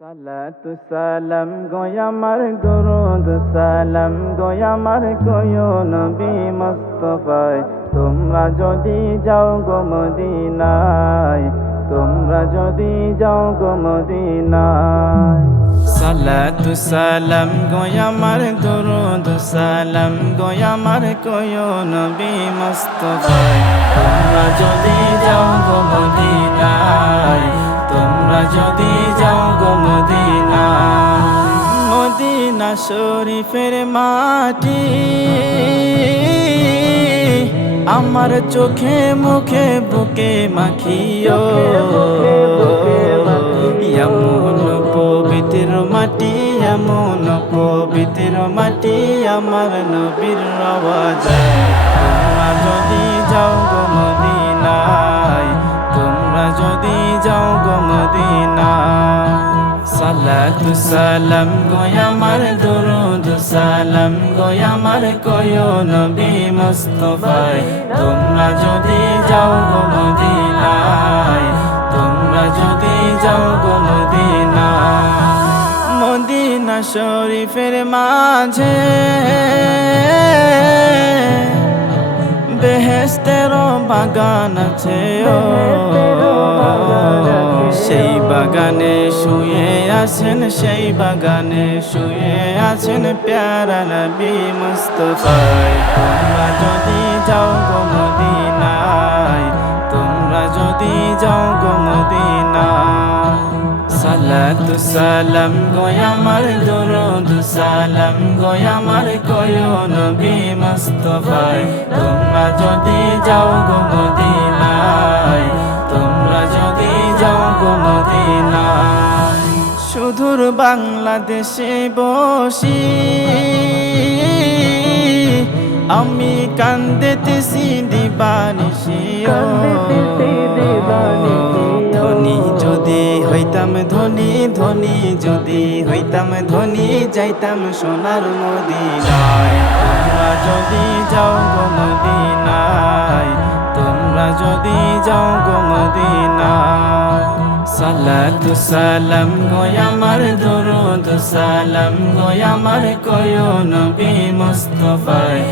সালাতু সালাম গো আমার দরুদ সালাম গো আমার কয়ো নবী মুস্তাফায় তোমরা যদি যাও গো মদিনায় তোমরা যদি যাও গো মদিনায় সালাতু সালাম গো আমার দরুদ সালাম গো আমার কয়ো নবী মুস্তাফায় তোমরা যদি যাও গো মদিনায় তোমরা যদি যাও গো মদিনা মদিনা শরীফের মাটি আমার চোখে মুখে বুকে মাখিও এমন পবিত্র মাটি এমন পবিত্র মাটি আমার নবীর রওজা তোমরা যদি যাও গো মদিনায় তোমরা যদি যাও গো মদিনা সালাতু সালাম গো আমার দরুদ সালাম গো আমার কয়ো নবী মুস্তাফায় তোমরা যদি যাও গো মদিনায় তোমরা যদি যাও গো মদিনা মদিনা শরীফের মাঝে বেহেশতের বাগান আছে সেই বাগানে শুয়ে আছেন সেই বাগানে শুয়ে আছেন প্যারা নবী মুস্তাফায় তোমরা যদি যাও গো মদিনায় তোমরা যদি যাও গো মদিনায় সালাতু সালাম গো আমার দরুদ সালাম গো আমার কয়ো নবী মুস্তাফায় তোমরা যদি যাও গো মদিনায় তোমরা যদি যাও গো মদিনায় সুদূর বাংলাদেশে বসি আমি কান্দিতেছি দিবানিশি ধনী যদি হইতাম ধনী ধনী যদি হইতাম ধনী যাইতাম সোনার মদিনায় তোমরা যদি যাও গো মদিনায় তোমরা যদি যাও গো মদিনায় সালাতু সালাম গো আমার দরুদ সালাম গো আমার কয়ো নবী মুস্তাফায়